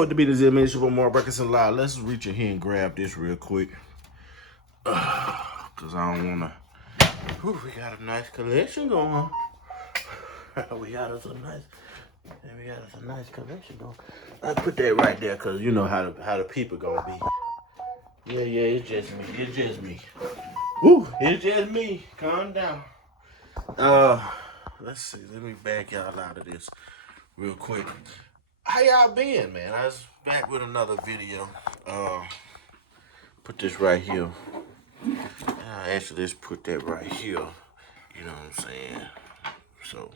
With the business administration Mark Beckerson Live. Let's reach in here and grab this real quick. Cause I don't wanna. Whew, we got a nice collection going. we got us a nice collection going. I put that right there cause you know how the people gonna be. Yeah, it's just me. It's just me. Woo, it's just me. Calm down. Let's see. Let me back y'all out of this real quick. How y'all been, man? I was back with another video. Put this right here. Actually, let's put that right here. You know what I'm saying? So,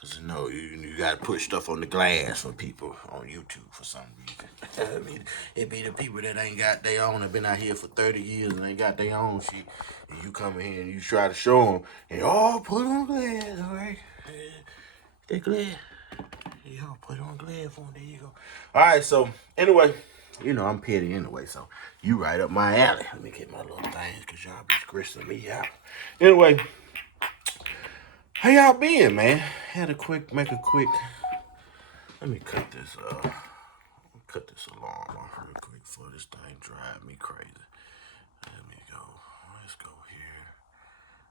cause you know you gotta put stuff on the glass for people on YouTube for some reason. I mean, it be the people that ain't got their own, have been out here for 30 years and ain't got their own shit. And you come in here and you try to show them, and put on glass, all right? That glass. Yo, put it on glass for them. There you go. All right, so anyway, you know I'm petty anyway, so you right up my alley. Let me get my little things, cause y'all be stressing me out. Anyway, how y'all been, man? Make a quick. Let me cut this alarm off real quick before this thing drive me crazy. Let me go. Let's go here.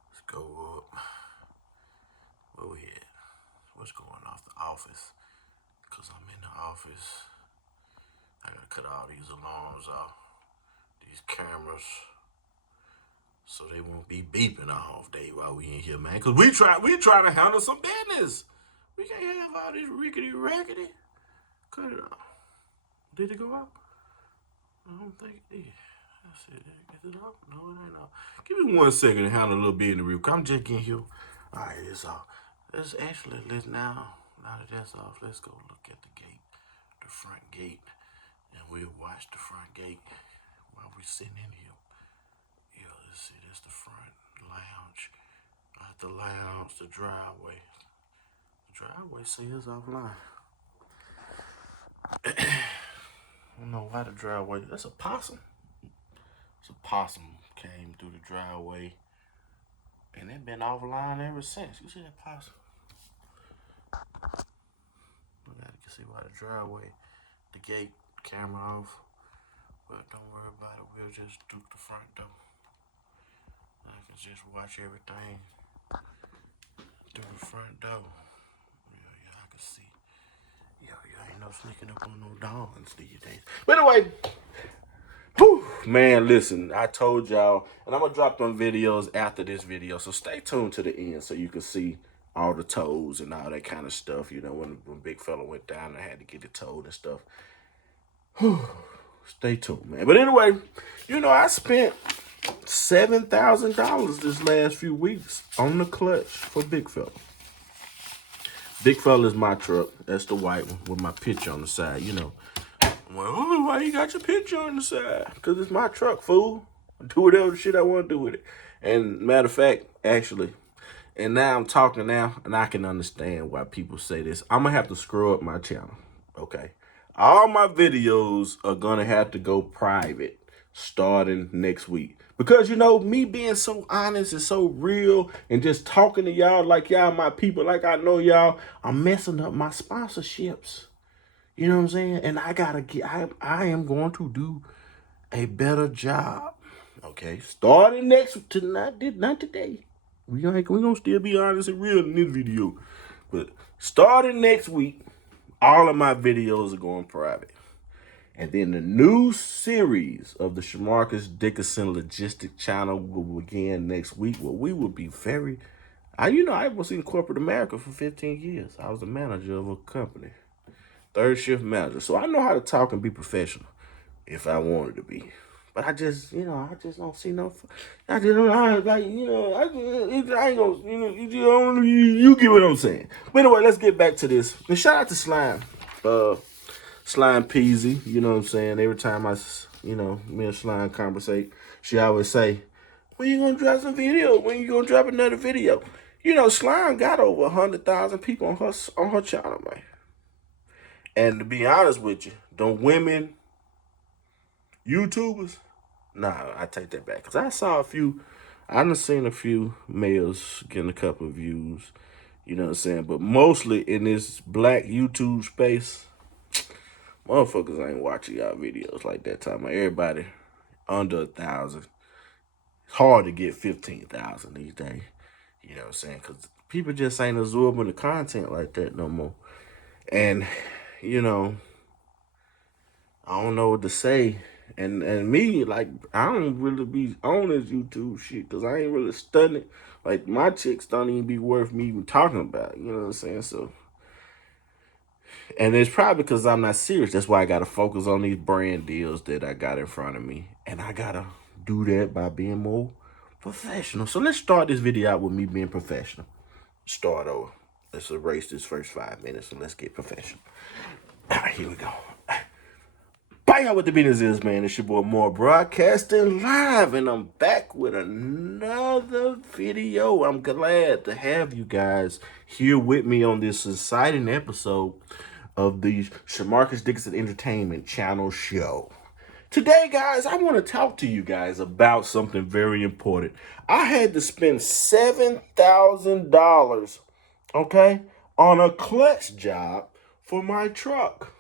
Let's go up. Where we at? What's going off the office? Cause I'm in the office. I gotta cut all these alarms off, these cameras, so they won't be beeping all day while we in here, man. Cause we try to handle some business. We can't have all this rickety rackety. Cut it off. Did it go out? I don't think it did. I said, is it off? No, it ain't off. Give me 1 second to handle a little business real quick. I'm just getting here. All right, it's off. Let's now that that's off, let's go look at the gate, the front gate. And we'll watch the front gate while we're sitting in here. Yeah, let's see, that's the front lounge. Not the lounge, the driveway. The driveway says offline. I don't know why the driveway, that's a possum. It's a possum came through the driveway and it been offline ever since. You see that possum? You can see why the driveway, the gate, camera off. But don't worry about it, we'll just do the front door. I can just watch everything through the front door. Yeah, I can see. Yeah, ain't no sneaking up on no dogs these days. But anyway, man, listen, I told y'all, and I'm gonna drop them videos after this video, so stay tuned to the end so you can see all the toes and all that kind of stuff. You know, when big fella went down, I had to get it towed and stuff. Stay tuned, man. But anyway, you know, I spent $7,000 this last few weeks on the clutch for Big Fella. Big Fella is my truck. That's the white one with my picture on the side. You know, well, why you got your picture on the side? Because it's my truck, fool. I do whatever shit I want to do with it. And matter of fact, actually, and now I'm talking now, and I can understand why people say this. I'm going to have to screw up my channel, okay? All my videos are going to have to go private starting next week. Because, you know, me being so honest and so real and just talking to y'all like y'all my people, like I know y'all, I'm messing up my sponsorships. You know what I'm saying? And I am going to do a better job. Okay? Starting not today. We gonna still be honest and real in this video. But starting next week, all of my videos are going private. And then the new series of the Shamarcus Dickerson Logistic Channel will begin next week. Where we will be I was in corporate America for 15 years. I was the manager of a company. Third shift manager. So I know how to talk and be professional if I wanted to be. But I just don't see no. I just don't I ain't gonna, you get what I'm saying. But anyway, let's get back to this. And shout out to Slime. Slime Peasy, you know what I'm saying? Every time me and Slime conversate, she always say, when you gonna drop some video? When you gonna drop another video? You know, Slime got over 100,000 people on her channel, man. And to be honest with you, them women YouTubers, nah, I take that back. Because I done seen a few males getting a couple of views, you know what I'm saying? But mostly in this black YouTube space, Motherfuckers ain't watching y'all videos like that time. Everybody under 1,000. It's hard to get 15,000 these days. You know what I'm saying? Because people just ain't absorbing the content like that no more. And, you know, I don't know what to say. And me, like, I don't really be on this YouTube shit because I ain't really studying it. Like, my chicks don't even be worth me even talking about. You know what I'm saying? So, and it's probably because I'm not serious. That's why I got to focus on these brand deals that I got in front of me. And I got to do that by being more professional. So let's start this video out with me being professional. Start over. Let's erase this first 5 minutes and let's get professional. All right, here we go. Bang out what the business is, man. It's your boy More broadcasting live, and I'm back with another video. I'm glad to have you guys here with me on this exciting episode of the Shamarcus Dixon Entertainment Channel show. Today, guys, I want to talk to you guys about something very important. I had to spend $7,000, okay, on a clutch job for my truck.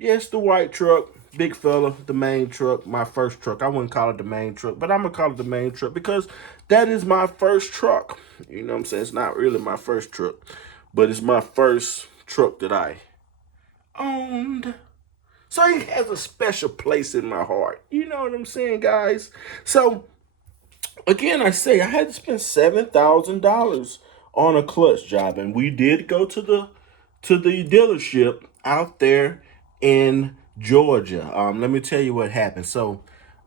Yes, the white truck, big fella, the main truck, my first truck. I wouldn't call it the main truck, but I'm going to call it the main truck because that is my first truck. You know what I'm saying? It's not really my first truck, but it's my first truck that I owned. So it has a special place in my heart. You know what I'm saying, guys? So, again, I say I had to spend $7,000 on a clutch job, and we did go to the dealership out there in Georgia. Let me tell you what happened. So,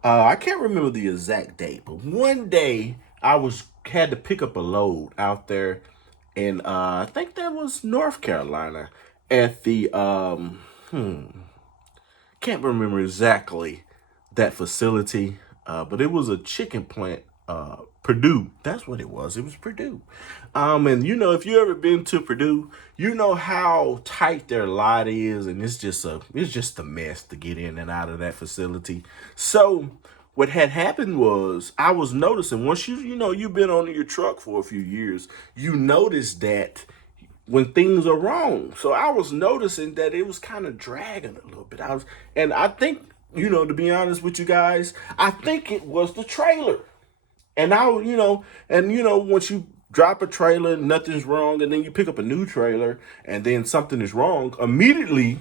I can't remember the exact date, but one day I had to pick up a load out there in I think that was North Carolina at the can't remember exactly that facility, but it was a chicken plant, Purdue. That's what it was. It was Purdue. And you know, if you ever been to Purdue, you know how tight their lot is, and it's just a mess to get in and out of that facility. So what had happened was I was noticing once you've been on your truck for a few years, you notice that when things are wrong. So I was noticing that it was kind of dragging a little bit. And I think, to be honest with you guys, I think it was the trailer. And once you drop a trailer, nothing's wrong, and then you pick up a new trailer, and then something is wrong, immediately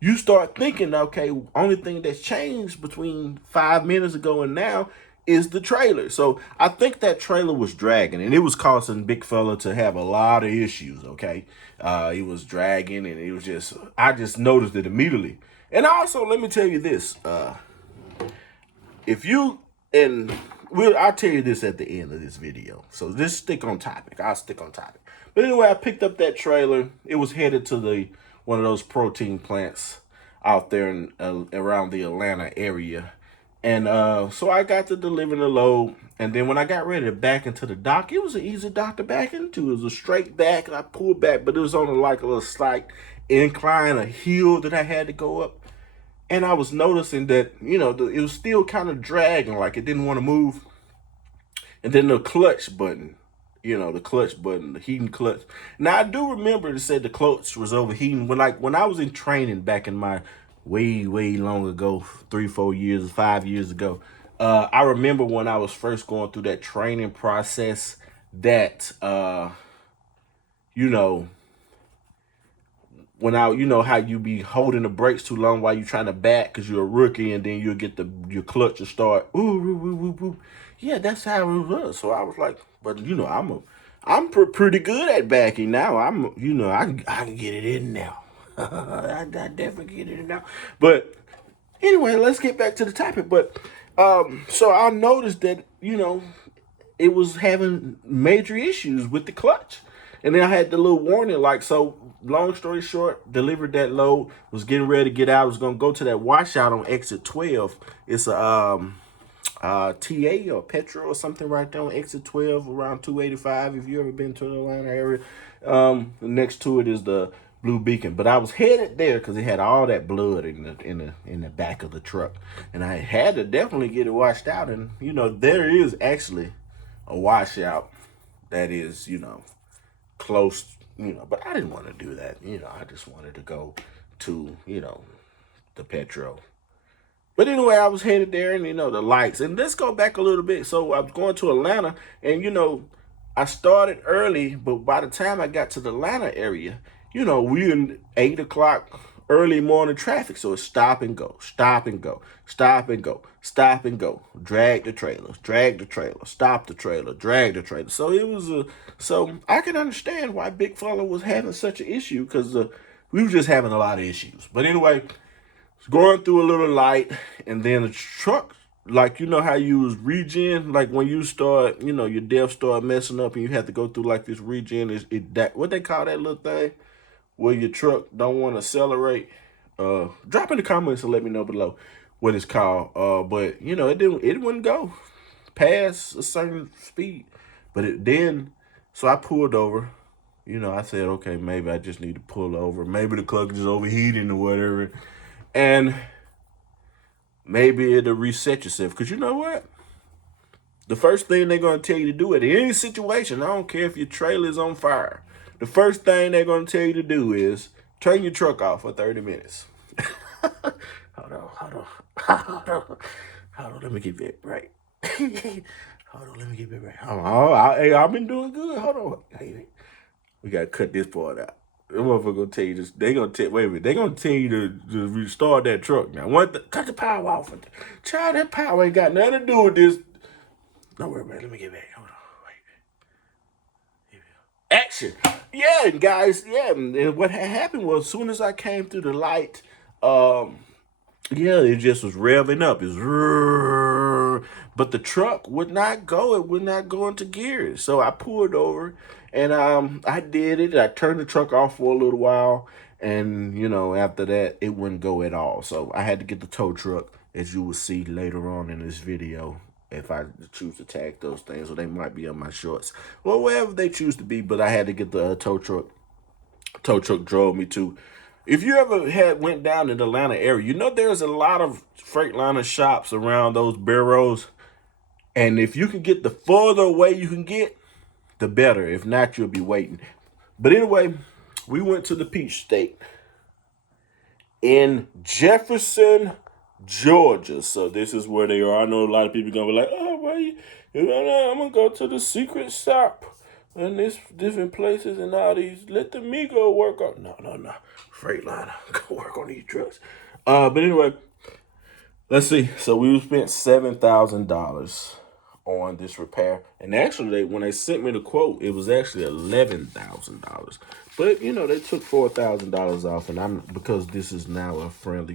you start thinking, okay, only thing that's changed between 5 minutes ago and now is the trailer. So I think that trailer was dragging, and it was causing big fella to have a lot of issues, okay? It was dragging, and I just noticed it immediately. And also, let me tell you this. I'll tell you this at the end of this video. So just stick on topic. I'll stick on topic. But anyway, I picked up that trailer. It was headed to one of those protein plants out there in around the Atlanta area. And so I got to deliver the load. And then when I got ready to back into the dock, it was an easy dock to back into. It was a straight back, and I pulled back, but it was on a little slight incline, a hill that I had to go up. And I was noticing that, it was still kind of dragging, like it didn't want to move. And then the clutch button, the heating clutch. Now, I do remember it said the clutch was overheating. When I was in training back in my way, way long ago, 3, 4 years, 5 years ago, I remember when I was first going through that training process that, when how you be holding the brakes too long while you're trying to back because you're a rookie, and then you'll get your clutch to start. Ooh. Yeah, that's how it was. So I was like, but I'm pretty good at backing now. I can get it in now. I definitely get it in now. But anyway, let's get back to the topic. But so I noticed that it was having major issues with the clutch. And then I had the little warning, so long story short, delivered that load, was getting ready to get out, was going to go to that washout on exit 12. It's a TA or Petro or something right there on exit 12 around 285, if you ever been to the Atlanta area. Next to it is the Blue Beacon. But I was headed there because it had all that blood in the back of the truck. And I had to definitely get it washed out. And, there is actually a washout that is, close, but I didn't want to do that. I just wanted to go to, you know, the petrol. But anyway, I was headed there, and the lights. And let's go back a little bit. So I was going to Atlanta, and I started early, but by the time I got to the Atlanta area, we in 8 o'clock early morning traffic. So it's stop and go, stop and go, stop and go, stop and go. Drag the trailer, stop the trailer, drag the trailer. So it was so I can understand why Big Fella was having such an issue, because we were just having a lot of issues. But anyway, going through a little light, and then the truck, like, how you use regen, like when you start, your DEF start messing up and you have to go through like this regen, is it that what they call that little thing where your truck don't want to accelerate? Drop in the comments and let me know below what it's called. But it wouldn't go past a certain speed. But so I pulled over. I said, okay, maybe I just need to pull over. Maybe the clutch is overheating or whatever. And maybe it'll reset yourself. Because you know what? The first thing they're going to tell you to do at any situation, I don't care if your trailer is on fire, the first thing they're going to tell you to do is turn your truck off for 30 minutes. Hold on, let me get that right. Let me get that right. Hold on, hey, I've been doing good. Hold on. Hey, we got to cut this part out. The motherfucker gonna tell you this. They gonna tell. Wait a minute. They gonna tell you to restart that truck now. Cut the power off. Child, that power ain't got nothing to do with this. Don't worry about it. Let me get back. Hold on. Wait. Action. Yeah, and guys. Yeah, and what had happened was, as soon as I came through the light, it just was revving up. But the truck would not go. It would not go into gear. So I pulled over, and I did it. I turned the truck off for a little while, and after that, it wouldn't go at all. So I had to get the tow truck, as you will see later on in this video, if I choose to tag those things, or they might be on my shorts, well, wherever they choose to be. But I had to get the tow truck. Tow truck drove me to. If you ever went down in the Atlanta area, there's a lot of Freightliner shops around those barrows. And if you can get the further away you can get, the better. If not, you'll be waiting. But anyway, we went to the Peach State in Jefferson, Georgia. So this is where they are. I know a lot of people are going to be like, oh, why you? I'm going to go to the secret shop and this different places and all these. Let the Migo work on. No. Freightliner. Go work on these trucks. But anyway, let's see. So we spent $7,000 on this repair. And actually, when they sent me the quote, it was actually $11,000. But, they took $4,000 off. And because this is now a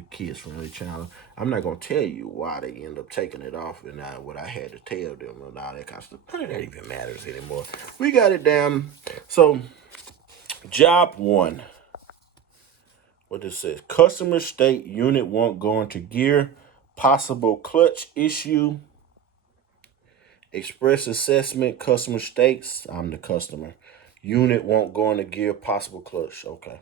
kids-friendly channel, I'm not going to tell you why they end up taking it off and what I had to tell them and all that kind of stuff. None of that even matters anymore. We got it down. So, job 1. What this says: customer state unit won't go into gear. Possible clutch issue. Express assessment. Customer states, I'm the customer. Unit won't go into gear. Possible clutch. Okay.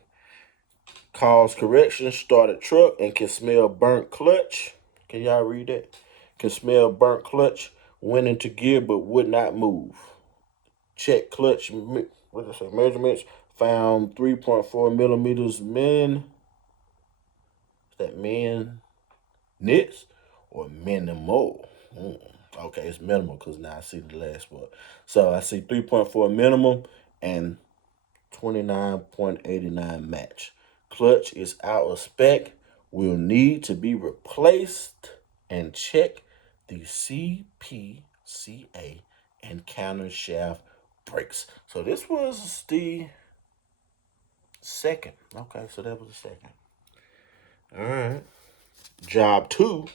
Cause correction. Started truck and can smell burnt clutch. Can y'all read that? Can smell burnt clutch. Went into gear but would not move. Check clutch. What did I say? Measurements. Found 3.4 millimeters min. Is that min? Nits or minimal? Okay, it's minimal because now I see the last one. So I see 3.4 minimum and 29.89 match. Clutch is out of spec. Will need to be replaced, and check the CPCA and counter shaft brakes. So this was the second. Okay, so that was the second. All right. Job 2,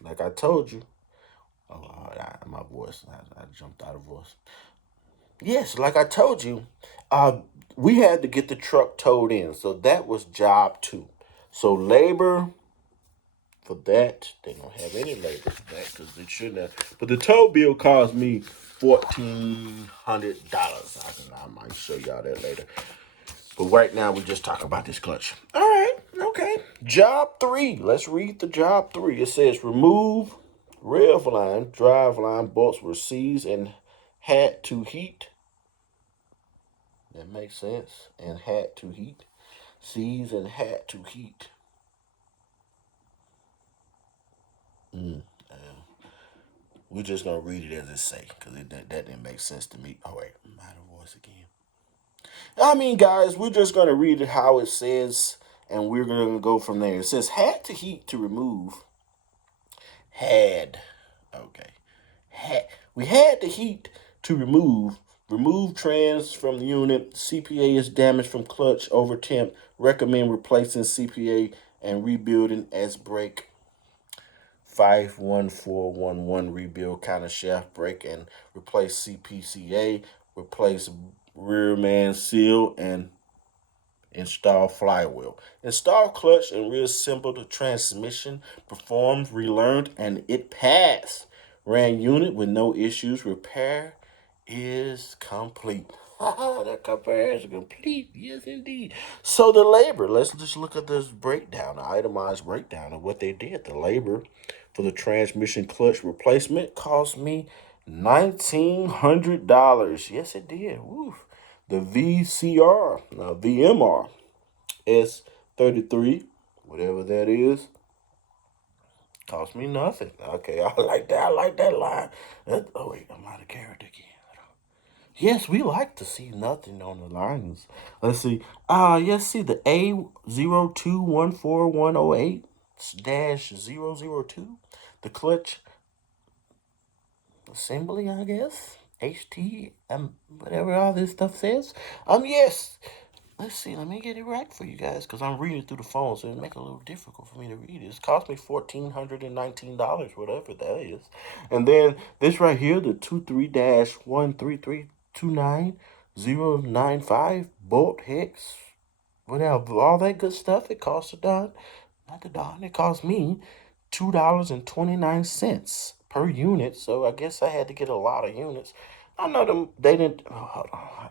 like I told you. Oh, my voice. I jumped out of voice. Yes, like I told you, we had to get the truck towed in. So that was job 2. So labor for that, they don't have any labor for that because they shouldn't have. But the tow bill cost me $1,400. I might show y'all that later. But right now, we're just talking about this clutch. All right, okay. Job 3. Let's read the job 3. It says, remove rev line, drive line bolts were seized and had to heat. That makes sense. And had to heat. Sees and had to heat. We're just gonna read it as it say, cause that didn't make sense to me. Oh wait, my voice again. I mean, guys, we're just gonna read it how it says, and we're gonna go from there. It says had to heat to remove. Had. Okay. Had. We had to heat to remove. Remove trans from the unit. CPA is damaged from clutch over temp. Recommend replacing CPA and rebuilding as brake. 51411 rebuild counter shaft brake and replace CPCA. Replace rear man seal and install flywheel. Install clutch and reassemble the transmission. Performed, relearned, and it passed. Ran unit with no issues. Repair is complete. The repair is complete. Yes, indeed. So the labor. Let's just look at this breakdown, the itemized breakdown of what they did. The labor for the transmission clutch replacement cost me $1,900. Yes, it did. Woof. The VCR, VMR S33, whatever that is, cost me nothing. Okay, I like that. I like that line. Oh wait, I'm out of character again. Yes, we like to see nothing on the lines. Let's see. Yes, see the A02141108 dash 002. The clutch assembly, I guess. HT, whatever all this stuff says. Yes. Let's see, let me get it right for you guys, because I'm reading it through the phone, so it make it a little difficult for me to read it. It's cost me $1,419, whatever that is. And then this right here, the 23-13329-095 bolt hex, whatever, all that good stuff, it costs a darn, not the darn, it cost me $2.29 per unit. So I guess I had to get a lot of units. I know them. They didn't. Oh, hold on. I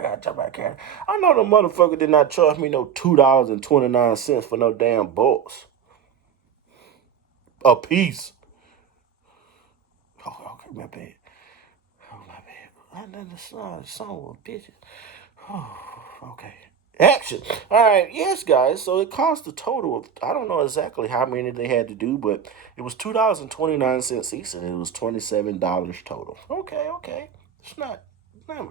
gotta jump back here. I know the motherfucker did not charge me no $2.29 for no damn bolts a piece. Oh, okay, my bad. Oh, my bad. I know the son of a bitch. Oh, okay. Action. All right, yes, guys. So it cost a total of, I don't know exactly how many they had to do, but it was $2.29 each, and it was $27 total. Okay, okay. It's not,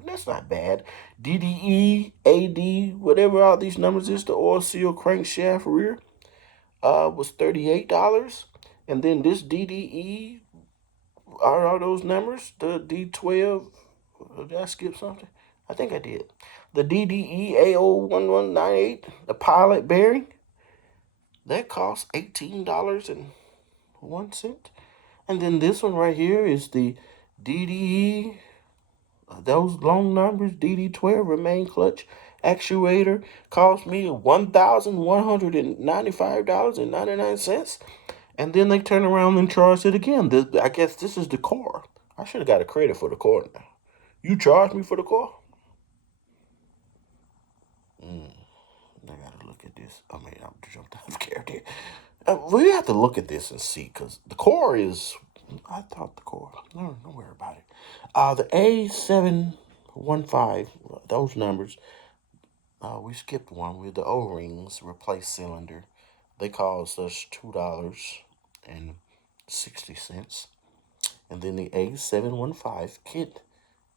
that's not bad. DDE, AD, whatever all these numbers is, the oil seal crankshaft rear, was $38, and then this DDE, are all those numbers? The D12, did I skip something? I think I did. The DDE A01198, the pilot bearing, that costs $18.01. And then this one right here is the DDE, those long numbers, DD12 remain clutch actuator, cost me $1,195.99. And then they turn around and charge it again. I guess this is the core. I should have got a credit for the core now. You charged me for the core? I gotta look at this. I mean, I'm jumped out of character. We have to look at this and see, because the core is. I thought the core. No, don't worry about it. The A715, those numbers. We skipped one with the O-rings, replace cylinder. They cost us $2.60. And then the A715 kit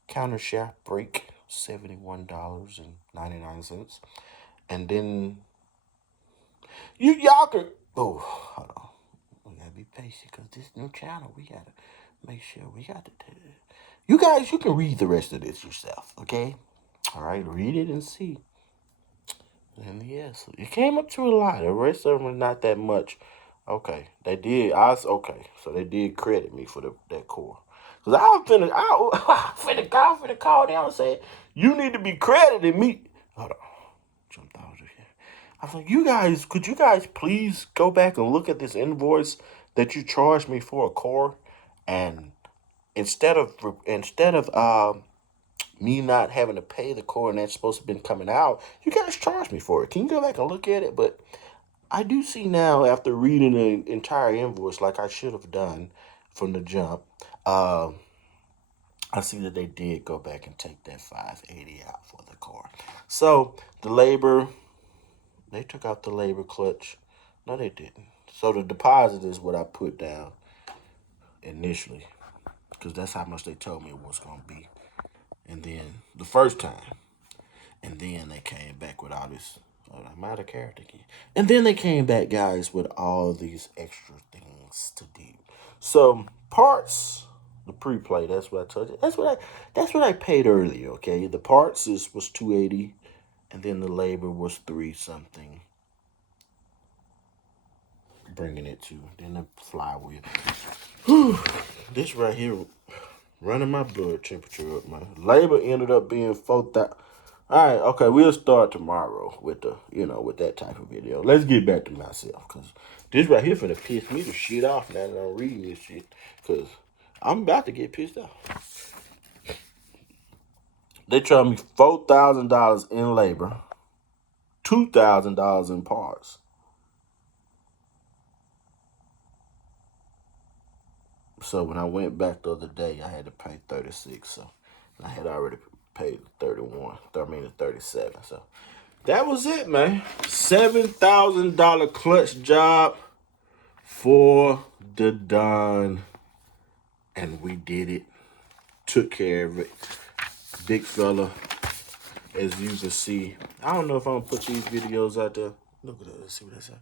counter shaft brake, $71.99. And then y'all can, oh, hold on. We gotta be patient, because this new channel, we gotta make sure we got to you guys, you can read the rest of this yourself, okay? All right, read it and see. And yes, it came up to a lot. The rest of them are not that much. Okay, they did. Okay, so they did credit me for that core. Cause I was finna call down and say, you need to be crediting me. Hold on, jumped out of here. I was like, could you guys please go back and look at this invoice that you charged me for a core, and instead of me not having to pay the core and that's supposed to have been coming out, you guys charged me for it. Can you go back and look at it? But I do see now, after reading the entire invoice like I should have done from the jump, I see that they did go back and take that $580 out for the car. So the labor, They took out the labor clutch. No, they didn't. So the deposit is what I put down initially, because that's how much they told me it was going to be. And then the first time, and then they came back with all this. Oh, I'm out of character again. And then they came back, guys, with all these extra things to do. So parts, the pre-play. That's what I told you. That's what I paid earlier. Okay, the parts was $280, and then the labor was $3 something. Bringing it to then the flywheel. Whew. This right here running my blood temperature up. My labor ended up being 4,000. All right, okay, we'll start tomorrow with the with that type of video. Let's get back to myself, cause this right here finna piss me the shit off now that I'm reading this shit, cause I'm about to get pissed off. They charged me $4,000 in labor, $2,000 in parts. So when I went back the other day, I had to pay 36. So I had already paid 31. I mean 37. So that was it, man. $7,000 clutch job for the Don, and we did it. Took care of it. Big fella, as you can see. I don't know if I'm gonna put these videos out there. Look at that. Let's see what that's at.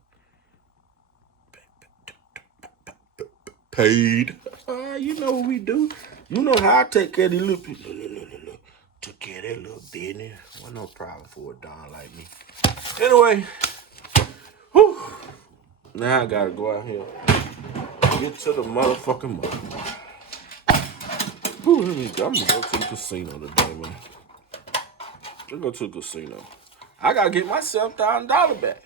Paid. You know what we do. You know how I take care of these little people. Look. Took care of that little business. Wasn't no problem for a Don like me. Anyway, whew. Now I gotta go out here. Get to the motherfucking mother. Whew, I'm gonna go to the casino today, man. Let's go to the casino. I gotta get my $7,000 back.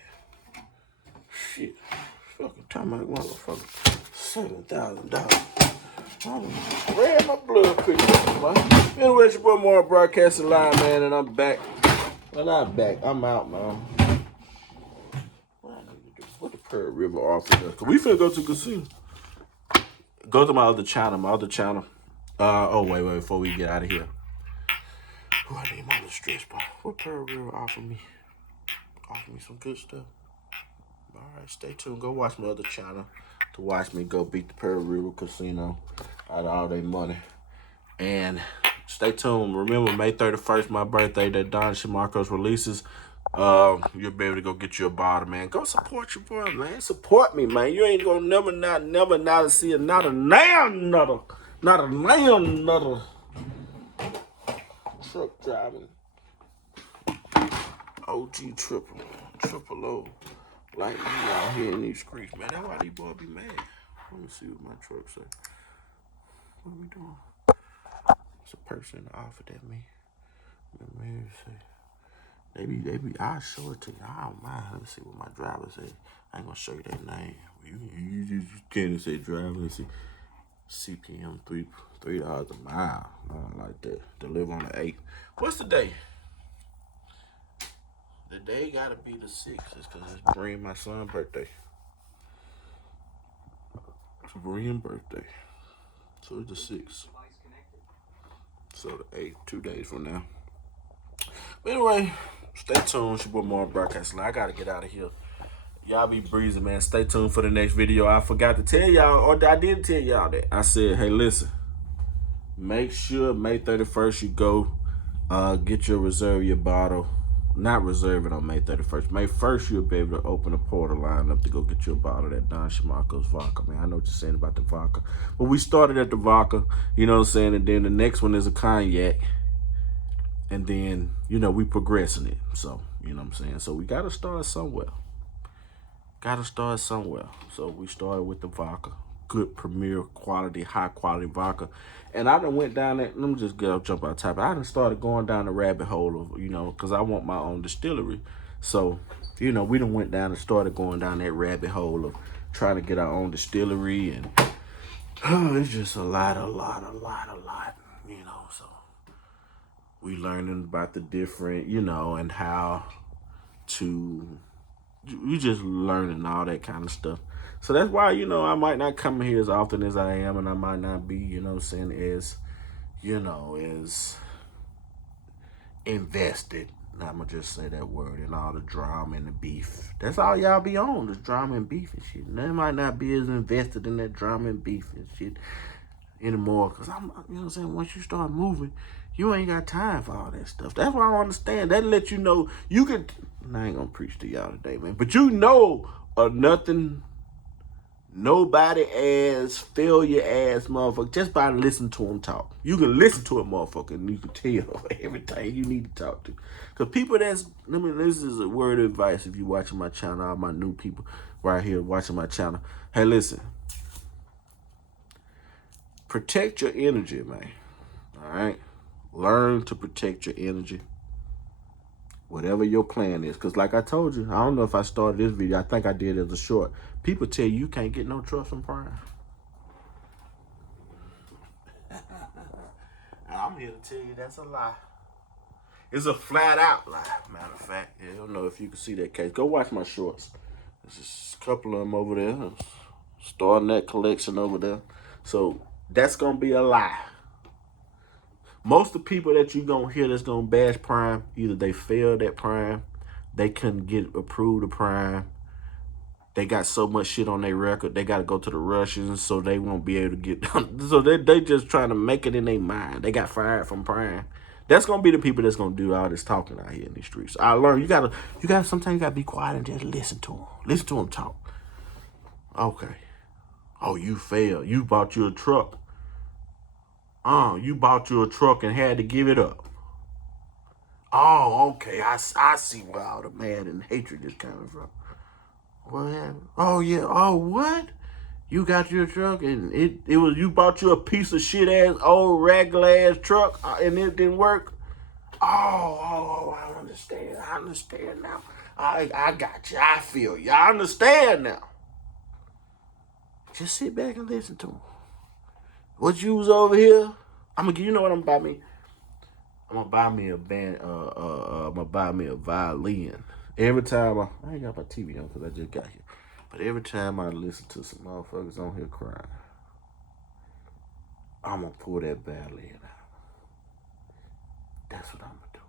Shit. Fucking time out, motherfucker. $7,000. I'm red my blood pressure, man. Anyway, it's your boy Mario Broadcasting Live, man, and I'm back. Well, I'm back. I'm out, man. What I need to do? What the Pearl River offers us? Cause we finna go to the casino. Go to my other channel. Oh, wait, before we get out of here. Oh, I need my little stretch ball. What Pearl River offer me? Offer me some good stuff. All right, stay tuned. Go watch my other channel to watch me go beat the Pearl River Casino out of all their money. And stay tuned. Remember, May 31st, my birthday, that Don Shamarcos releases. You'll be able to go get you a bottle, man. Go support your boy, man. Support me, man. You ain't gonna never not see not a lamb nutter truck driving OG triple O like me out here in these streets, man. That's why these boys be mad. Let me see what my truck say. What are we doing? It's a person offered at me. Let me see. They be, I'll show it to you. I don't mind. Let me see what my driver said. I ain't gonna show you that name. You can't say driver. Let's see. CPM $3 a mile. Nothing like that. To live on the 8th. What's the day? The day gotta be the 6th. It's cause it's Brian, my son's birthday. It's Brian's birthday. So it's the 6th. So the 8th, 2 days from now. But anyway, stay tuned. It's your boy Mario Broadcasting. I gotta get out of here. Y'all be breezy, man. Stay tuned for the next video. I forgot to tell y'all, or I did tell y'all that. I said, hey, listen. Make sure May 31st you go get your reserve your bottle. Not reserve it on May 31st. May 1st you'll be able to open a portal line up to go get you a bottle of that Don Shamarcos vodka, man. I know what you're saying about the vodka. But we started at the vodka, you know what I'm saying? And then the next one is a cognac. And then, we progressing it. So, you know what I'm saying? So we got to start somewhere. So we started with the vodka. Good premier quality, high quality vodka. And I done went down there. Let me just jump out top. I done started going down the rabbit hole of, because I want my own distillery. So, we done went down and started going down that rabbit hole of trying to get our own distillery. And it's just a lot. So we learning about the different, and how to, we just learning all that kind of stuff. So that's why, I might not come here as often as I am, and I might not be, as, as invested And I'm going to just say that word and all the drama and the beef. That's all y'all be on, this drama and beef and shit. And they might not be as invested in that drama and beef and shit anymore. Because you know what I'm saying? Once you start moving, you ain't got time for all that stuff. That's why I don't understand. That let you know you could. And I ain't going to preach to y'all today, man. But you know nothing, nobody ass, failure ass motherfucker just by listening to him talk. You can listen to a motherfucker and you can tell everything you need to talk to. Because people this is a word of advice if you watching my channel, all my new people right here watching my channel. Hey, listen. Protect your energy, man. All right? Learn to protect your energy. Whatever your plan is. Because like I told you, I don't know if I started this video. I think I did as a short. People tell you can't get no trust from Prime. I'm here to tell you that's a lie. It's a flat out lie, matter of fact. I don't know if you can see that case. Go watch my shorts. There's just a couple of them over there. Starting that collection over there. So that's going to be a lie. Most of the people that you're going to hear that's going to bash Prime, either they failed at Prime, they couldn't get approved of Prime, they got so much shit on their record, they got to go to the Russians, so they won't be able to get... So they just trying to make it in their mind. They got fired from Prime. That's going to be the people that's going to do all this talking out here in these streets. I learned you got to, sometimes you got to be quiet and just listen to them. Listen to them talk. Okay. Oh, you failed. You bought you a truck. You bought you a truck and had to give it up. Oh, okay. I see where all the mad and hatred is coming from. What happened? Oh, yeah. Oh, what? You got your truck and it was, you bought you a piece of shit ass old regular ass truck and it didn't work? Oh, I understand. I understand now. I got you. I feel you. I understand now. Just sit back and listen to him. What you was over here? I'm gonna, you know what I'm gonna buy me? I'm gonna buy me a band. I'm gonna buy me a violin. Every time I ain't got my TV on because I just got here, but every time I listen to some motherfuckers on here crying, I'm gonna pull that violin out. That's what I'm gonna do.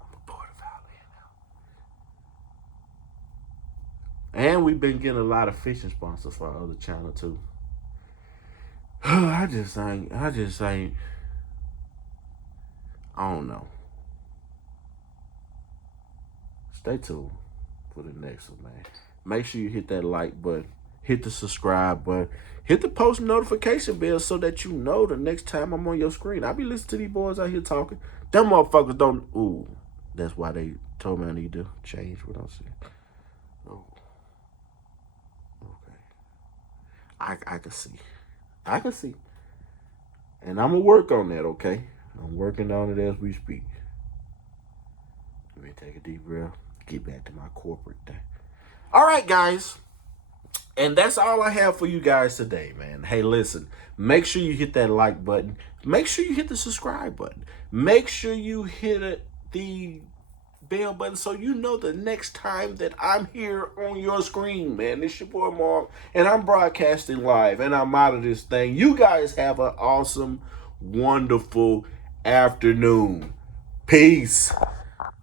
I'm gonna pull the violin out. And we've been getting a lot of fishing sponsors for our other channel too. I just ain't. I don't know. Stay tuned for the next one, man. Make sure you hit that like button, hit the subscribe button, hit the post notification bell so that you know the next time I'm on your screen. I be listening to these boys out here talking. Them motherfuckers don't. Ooh, that's why they told me I need to change what I'm saying. Oh, okay. I can see. I can see. And I'm going to work on that, okay? I'm working on it as we speak. Let me take a deep breath. Get back to my corporate thing. All right, guys. And that's all I have for you guys today, man. Hey, listen. Make sure you hit that like button. Make sure you hit the subscribe button. Make sure you hit the bell button so you know the next time that I'm here on your screen, man. It's your boy Mark, and I'm broadcasting live, and I'm out of this thing. You guys have an awesome, wonderful afternoon. Peace.